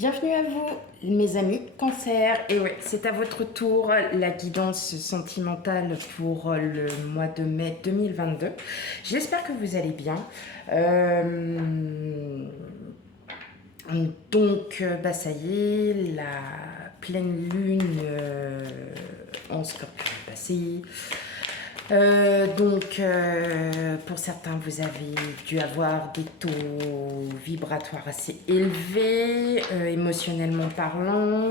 Bienvenue à vous, mes amis Cancer. Et ouais, c'est à votre tour la guidance sentimentale pour le mois de mai 2022. J'espère que vous allez bien. Ça y est, la pleine lune en Scorpion est passée. Pour certains, vous avez dû avoir des taux vibratoires assez élevés, émotionnellement parlant.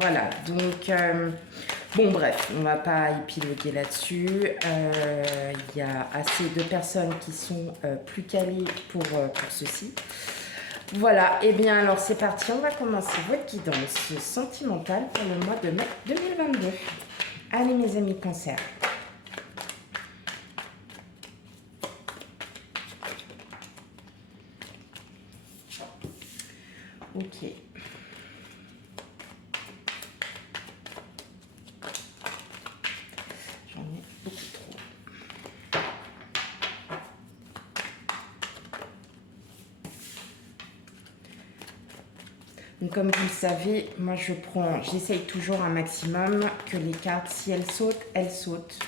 Voilà, bon, bref, on va pas épiloguer là-dessus. Il y a assez de personnes qui sont plus calées pour ceci. Voilà, et bien alors c'est parti, on va commencer votre guidance sentimentale pour le mois de mai 2022. Allez mes amis Cancer. Ok. J'en ai beaucoup trop. Donc comme vous le savez, moi j'essaye toujours un maximum que les cartes, si elles sautent, elles sautent.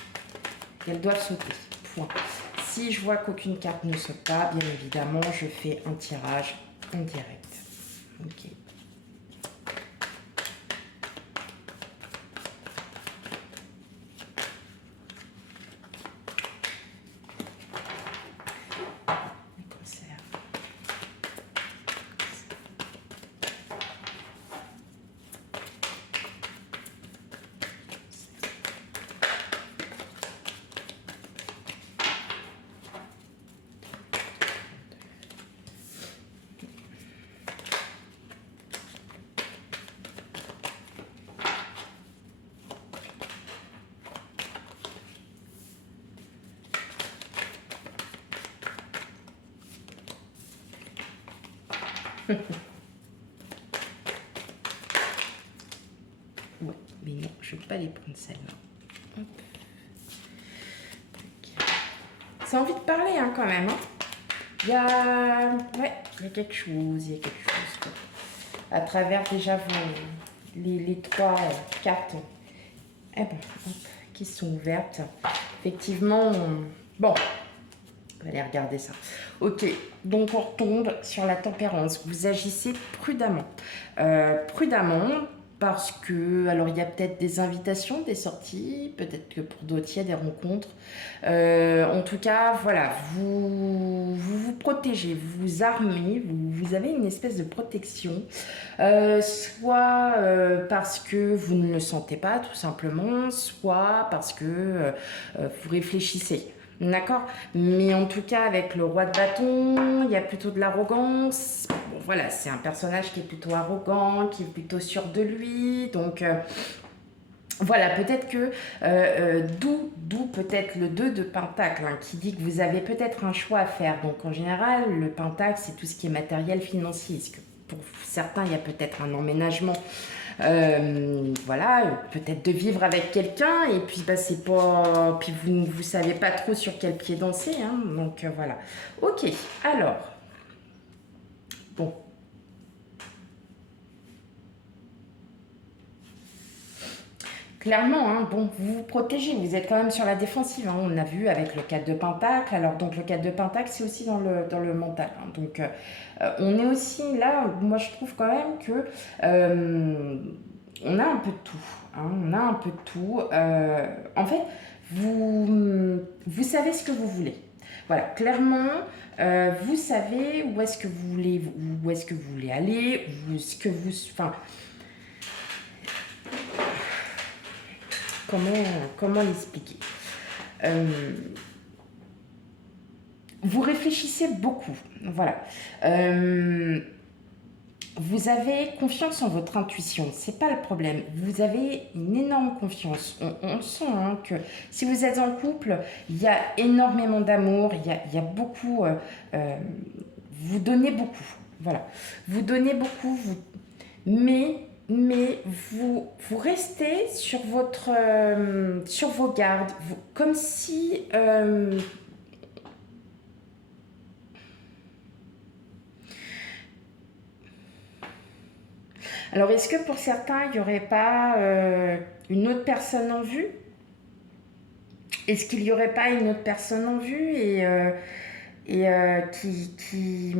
Et elles doivent sauter. Point. Si je vois qu'aucune carte ne saute pas, bien évidemment, je fais un tirage en direct. Ok. Ouais, mais non, je ne vais pas les prendre celles-là. Okay. C'est envie de parler hein, quand même. Hein. Il y a... Ouais, il y a quelque chose, quoi. À travers déjà les trois cartes qui sont ouvertes. Effectivement, bon, on va aller regarder ça. Ok, donc on retombe sur la tempérance. Vous agissez prudemment. Prudemment, parce que, alors il y a peut-être des invitations, des sorties, peut-être que pour d'autres il y a des rencontres. En tout cas, voilà, vous protégez, vous vous armez, vous avez une espèce de protection. Soit parce que vous ne le sentez pas tout simplement, soit parce que vous réfléchissez. D'accord. Mais en tout cas, avec le roi de bâton, il y a plutôt de l'arrogance. Bon, voilà, c'est un personnage qui est plutôt arrogant, qui est plutôt sûr de lui. Donc, voilà, peut-être que, d'où peut-être le 2 de Pentacle, hein, qui dit que vous avez peut-être un choix à faire. Donc, en général, le Pentacle, c'est tout ce qui est matériel financier. Parce que pour certains, il y a peut-être un emménagement. Voilà, peut-être de vivre avec quelqu'un et puis bah c'est pas, puis vous savez pas trop sur quel pied danser, hein, donc voilà. Ok, alors bon. Clairement, hein, bon, vous vous protégez, vous êtes quand même sur la défensive. Hein, on a vu avec le 4 de Pentacle. Alors donc le 4 de Pentacle, c'est aussi dans le mental. Hein, donc on est aussi là. Moi, je trouve quand même que on a un peu de tout. Hein, on a un peu de tout. En fait, vous savez ce que vous voulez. Voilà, clairement, vous savez où est-ce que vous voulez aller, enfin, comment l'expliquer. Vous réfléchissez beaucoup, voilà. Vous avez confiance en votre intuition, c'est pas le problème. Vous avez une énorme confiance. On sent hein, que si vous êtes en couple, il y a énormément d'amour, il y a beaucoup. Vous donnez beaucoup, voilà. Vous donnez beaucoup, mais vous restez sur sur vos gardes, comme si Alors, est-ce que pour certains, il n'y aurait pas une autre personne en vue? Est-ce qu'il n'y aurait pas une autre personne en vue et qui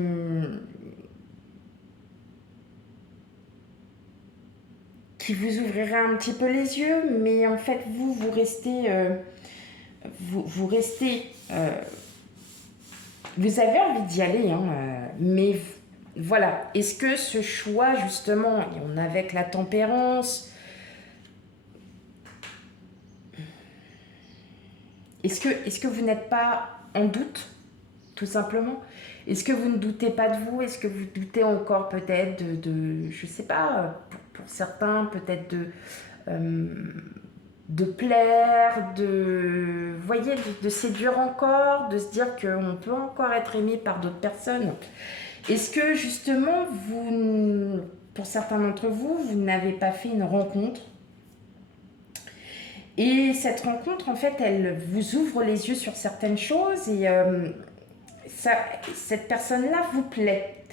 vous ouvrirait un petit peu les yeux, mais en fait, vous restez... vous restez... vous avez envie d'y aller, hein, mais voilà. Est-ce que ce choix, justement, et on a avec la tempérance, est-ce que vous n'êtes pas en doute, tout simplement? Est-ce que vous ne doutez pas de vous? Est-ce que vous doutez encore peut-être je sais pas, pour certains, peut-être de plaire, vous voyez, de séduire encore, de se dire qu'on peut encore être aimé par d'autres personnes. Est-ce que justement, pour certains d'entre vous, vous n'avez pas fait une rencontre? Et cette rencontre, en fait, elle vous ouvre les yeux sur certaines choses et cette personne-là vous plaît.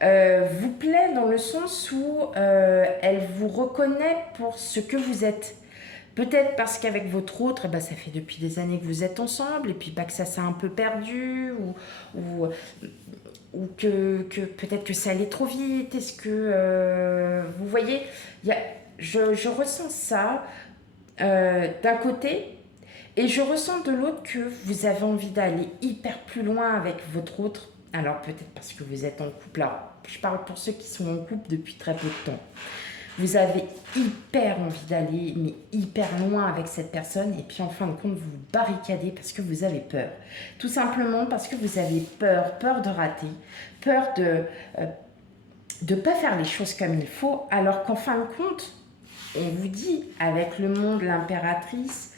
Vous plaît dans le sens où elle vous reconnaît pour ce que vous êtes. Peut-être parce qu'avec votre autre, ça fait depuis des années que vous êtes ensemble et puis que ça s'est un peu perdu ou que peut-être que ça allait trop vite. Est-ce que vous voyez, je ressens ça d'un côté et je ressens de l'autre que vous avez envie d'aller hyper plus loin avec votre autre. Alors peut-être parce que vous êtes en couple. Alors je parle pour ceux qui sont en couple depuis très peu de temps. Vous avez hyper envie d'aller, mais hyper loin avec cette personne. Et puis en fin de compte, vous vous barricadez parce que vous avez peur. Tout simplement parce que vous avez peur de rater, peur de ne pas faire les choses comme il faut. Alors qu'en fin de compte, on vous dit, avec le monde, l'impératrice,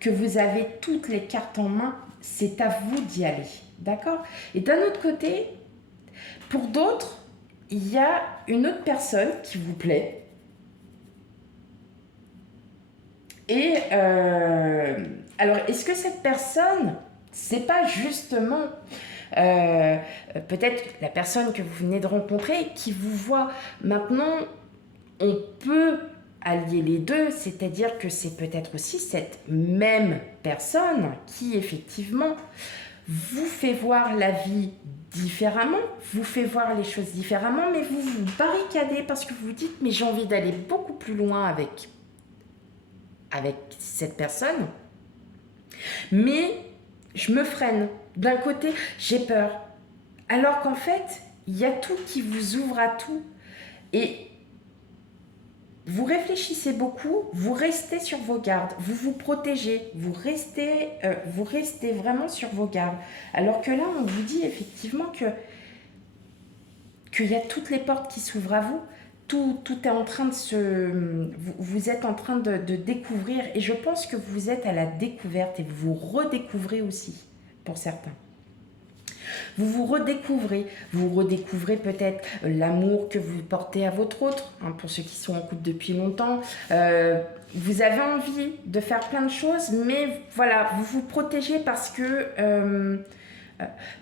que vous avez toutes les cartes en main. C'est à vous d'y aller. D'accord? Et d'un autre côté, pour d'autres, il y a une autre personne qui vous plaît. Et alors, est-ce que cette personne, c'est pas justement peut-être la personne que vous venez de rencontrer qui vous voit? Maintenant, on peut allier les deux, c'est-à-dire que c'est peut-être aussi cette même personne qui effectivement vous fait voir la vie différemment, vous fait voir les choses différemment, mais vous vous barricadez parce que vous vous dites mais j'ai envie d'aller beaucoup plus loin avec cette personne, mais je me freine. D'un côté, j'ai peur. Alors qu'en fait, il y a tout qui vous ouvre à tout. Et vous réfléchissez beaucoup, vous restez sur vos gardes, vous vous protégez, vous restez vraiment sur vos gardes. Alors que là, on vous dit effectivement qu'il y a toutes les portes qui s'ouvrent à vous. Tout est en train de vous êtes en train de découvrir et je pense que vous êtes à la découverte et vous vous redécouvrez aussi pour certains. Vous redécouvrez peut-être l'amour que vous portez à votre autre, hein, pour ceux qui sont en couple depuis longtemps. Vous avez envie de faire plein de choses, mais voilà, vous vous protégez parce que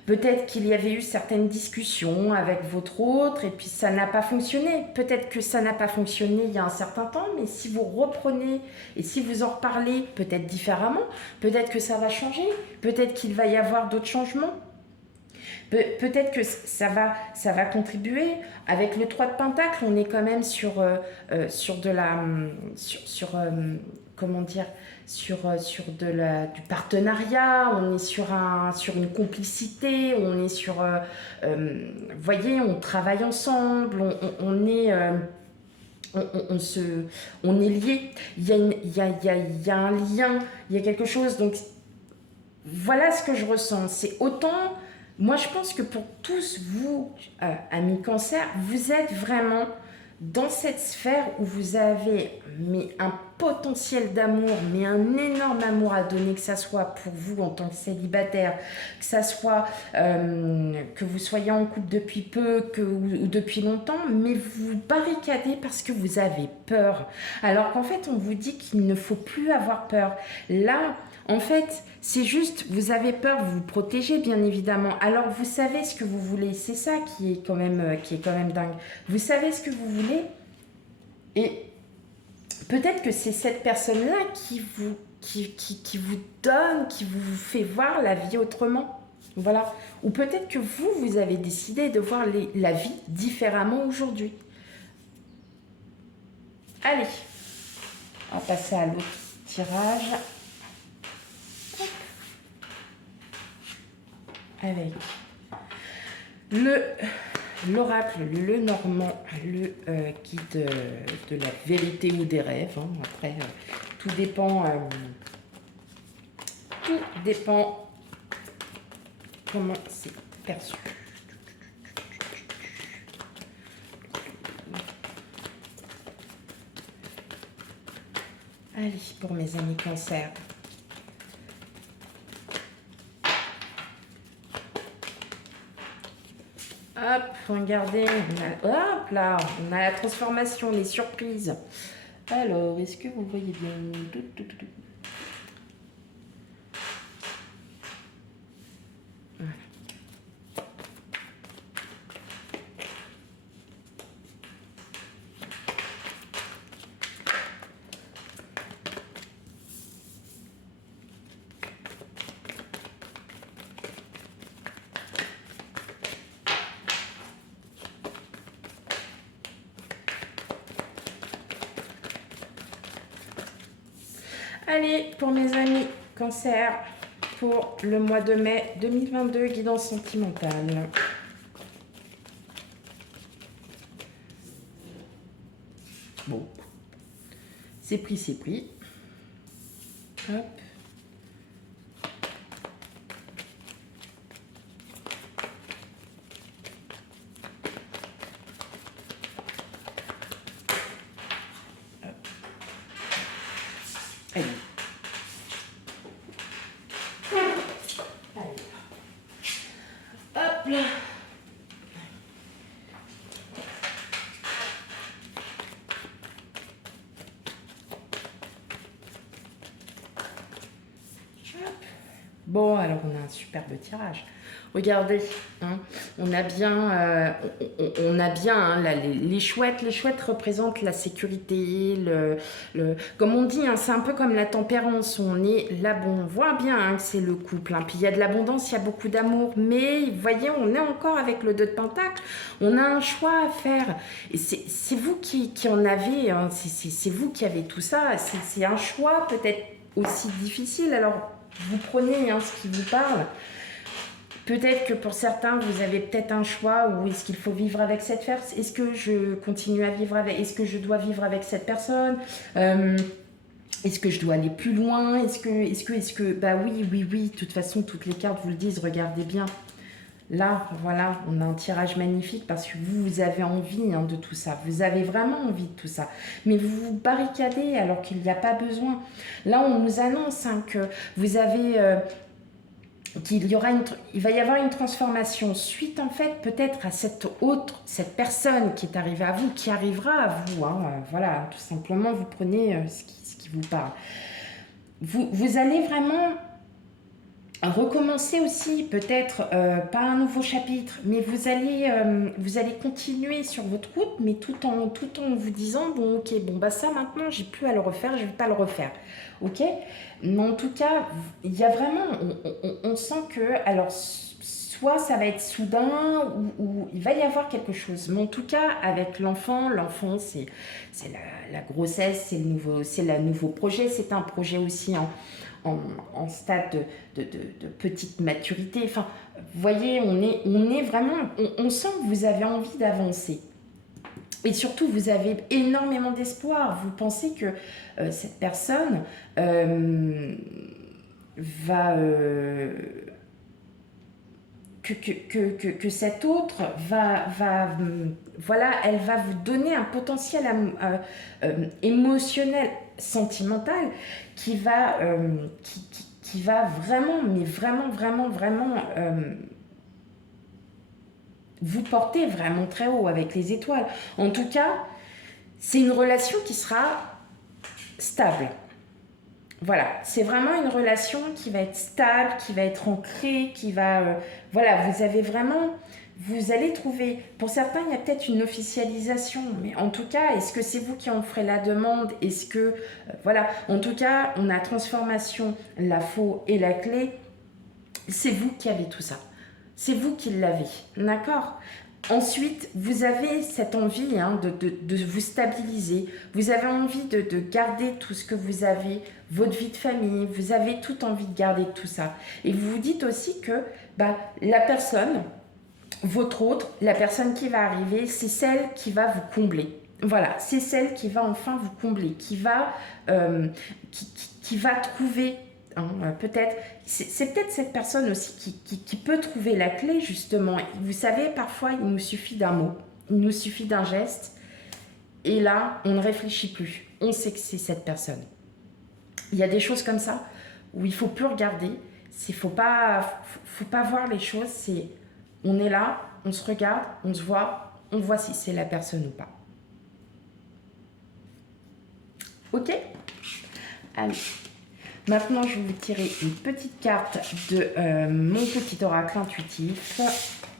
peut-être qu'il y avait eu certaines discussions avec votre autre et puis ça n'a pas fonctionné. Peut-être que ça n'a pas fonctionné il y a un certain temps, mais si vous reprenez et si vous en reparlez peut-être différemment, peut-être que ça va changer, peut-être qu'il va y avoir d'autres changements. Peut-être que ça va contribuer. Avec le 3 de Pentacle, on est quand même sur de la... comment dire, du partenariat, on est sur une complicité, on est sur... voyez, on travaille ensemble, on est... on est liés. Il y a un lien, il y a quelque chose. Donc, voilà ce que je ressens. C'est autant... Moi, je pense que pour tous vous, amis Cancer, vous êtes vraiment dans cette sphère où vous avez un potentiel d'amour, mais un énorme amour à donner, que ça soit pour vous en tant que célibataire, que ça soit que vous soyez en couple depuis peu ou depuis longtemps, mais vous barricadez parce que vous avez peur. Alors qu'en fait, on vous dit qu'il ne faut plus avoir peur. Là, en fait, c'est juste, vous avez peur, vous vous protégez bien évidemment. Alors vous savez ce que vous voulez, c'est ça qui est quand même dingue. Vous savez ce que vous voulez Et peut-être que c'est cette personne-là qui vous donne, qui vous fait voir la vie autrement. Voilà. Ou peut-être que vous avez décidé de voir la vie différemment aujourd'hui. Allez, on va passer à l'autre tirage. Avec l'oracle, le normand, le guide de la vérité ou des rêves. Hein. Après, tout dépend comment c'est perçu. Allez, pour mes amis cancer. Hop, regardez, hop là, on a la transformation, les surprises. Alors, est-ce que vous voyez bien? Voilà. Allez, pour mes amis cancer, pour le mois de mai 2022, guidance sentimentale. Bon, c'est pris, c'est pris. Hop. Allez. Hop là. Bon, alors on a un superbe tirage. Regardez, hein, on a bien hein, là, les chouettes. Les chouettes représentent la sécurité, comme on dit, hein, c'est un peu comme la tempérance. On est là, bon, on voit bien hein, que c'est le couple. Hein, puis il y a de l'abondance, il y a beaucoup d'amour. Mais vous voyez, on est encore avec le 2 de Pentacle. On a un choix à faire. Et c'est vous qui en avez. Hein, c'est vous qui avez tout ça. C'est un choix peut-être aussi difficile. Alors, vous prenez hein, ce qui vous parle. Peut-être que pour certains, vous avez peut-être un choix où est-ce qu'il faut vivre avec cette personne? Est-ce que je continue à vivre avec? Est-ce que je dois vivre avec cette personne? Est-ce que je dois aller plus loin? Est-ce que... Bah oui. De toute façon, toutes les cartes vous le disent, regardez bien. Là, voilà, on a un tirage magnifique parce que vous avez envie hein, de tout ça. Vous avez vraiment envie de tout ça. Mais vous vous barricadez alors qu'il n'y a pas besoin. Là, on nous annonce hein, que vous avez... il va y avoir une transformation suite en fait peut-être à cette personne qui est arrivée à vous, qui arrivera à vous. Hein, voilà, tout simplement, vous prenez ce qui vous parle. Vous allez vraiment recommencer aussi, peut-être pas un nouveau chapitre, mais vous allez continuer sur votre route, mais tout en vous disant, bon ok, bon bah ça maintenant, j'ai plus à le refaire, je vais pas le refaire. Ok? Mais en tout cas, il y a vraiment, on sent que, alors, soit ça va être soudain, ou il va y avoir quelque chose. Mais en tout cas, avec l'enfant, c'est la grossesse, c'est le nouveau projet, c'est un projet aussi en stade de petite maturité. Enfin, vous voyez, on est vraiment, on sent que vous avez envie d'avancer. Et surtout, vous avez énormément d'espoir. Vous pensez que cette personne va... que cette autre voilà, elle va vous donner un potentiel émotionnel, sentimental, qui va vraiment, mais vraiment, vous porter vraiment très haut avec les étoiles. En tout cas, c'est une relation qui sera stable. Voilà, c'est vraiment une relation qui va être stable, qui va être ancrée, qui va... voilà, vous avez vraiment... vous allez trouver, pour certains, il y a peut-être une officialisation, mais en tout cas, est-ce que c'est vous qui en ferez la demande? Est-ce que, voilà, en tout cas, on a transformation, la faux et la clé, c'est vous qui avez tout ça. C'est vous qui l'avez, d'accord? Ensuite, vous avez cette envie de vous stabiliser. Vous avez envie de garder tout ce que vous avez, votre vie de famille. Vous avez toute envie de garder tout ça. Et vous vous dites aussi que la personne, votre autre, la personne qui va arriver, c'est celle qui va vous combler. Voilà, c'est celle qui va enfin vous combler, qui va trouver... peut-être, c'est peut-être cette personne aussi qui peut trouver la clé, justement. Vous savez, parfois, il nous suffit d'un mot, il nous suffit d'un geste, et là, on ne réfléchit plus. On sait que c'est cette personne. Il y a des choses comme ça où il ne faut plus regarder. Il ne faut pas voir les choses. On est là, on se regarde, on se voit, on voit si c'est la personne ou pas. Ok? Allez. Maintenant, je vais vous tirer une petite carte de mon petit oracle intuitif.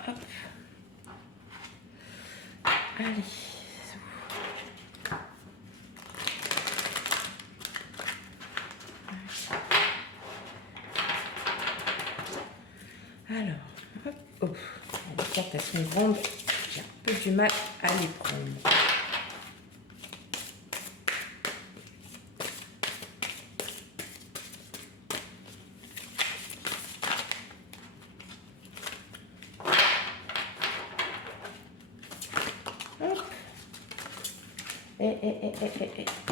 Hop. Allez. Alors, hop, hop. Les cartes, elles sont grandes. J'ai un peu du mal à les prendre.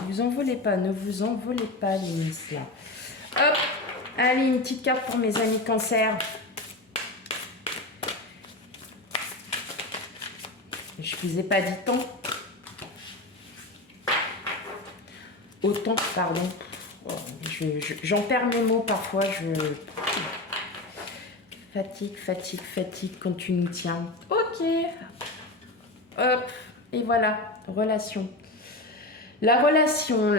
Vous envolez pas, ne vous envolez pas, les miss là. Hop, allez, une petite carte pour mes amis cancer. Je vous ai pas dit tant. Autant, pardon. J'en perds mes mots parfois. Fatigue quand tu nous tiens. Ok. Hop, et voilà, relation. La relation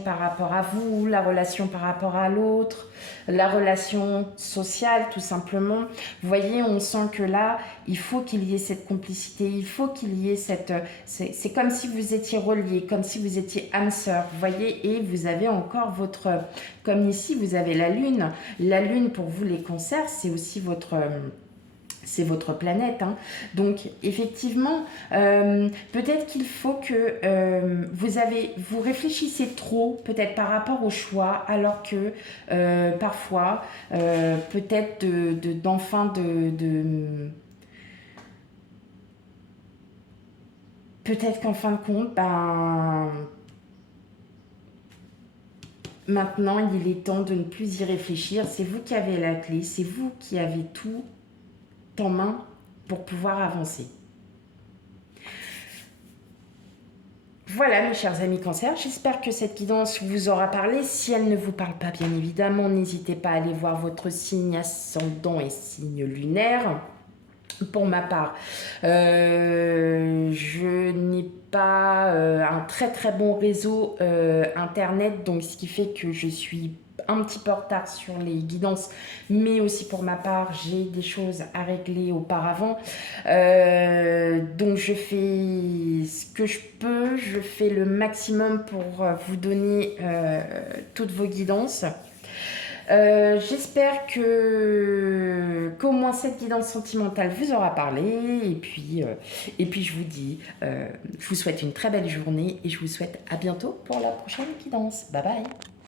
par rapport à vous, la relation par rapport à l'autre, la relation sociale tout simplement. Vous voyez, on sent que là, il faut qu'il y ait cette complicité, il faut qu'il y ait cette... C'est comme si vous étiez reliés, comme si vous étiez âme sœur, vous voyez, et vous avez encore votre... Comme ici, vous avez la lune. La lune, pour vous les cancers, c'est aussi votre... c'est votre planète. Hein. Donc, effectivement, peut-être qu'il faut que vous réfléchissez trop, peut-être par rapport au choix, alors que parfois, peut-être peut-être qu'en fin de compte, maintenant, il est temps de ne plus y réfléchir. C'est vous qui avez la clé, c'est vous qui avez tout en main pour pouvoir avancer. Voilà mes chers amis cancer, j'espère que cette guidance vous aura parlé. Si elle ne vous parle pas, bien évidemment, n'hésitez pas à aller voir votre signe ascendant et signe lunaire. Pour ma part, je n'ai pas un très bon réseau internet, donc ce qui fait que je suis un petit peu en retard sur les guidances, mais aussi pour ma part, j'ai des choses à régler auparavant. Donc je fais ce que je peux, je fais le maximum pour vous donner toutes vos guidances. J'espère qu'au moins cette guidance sentimentale vous aura parlé et puis je vous dis, je vous souhaite une très belle journée et je vous souhaite à bientôt pour la prochaine guidance. Bye bye.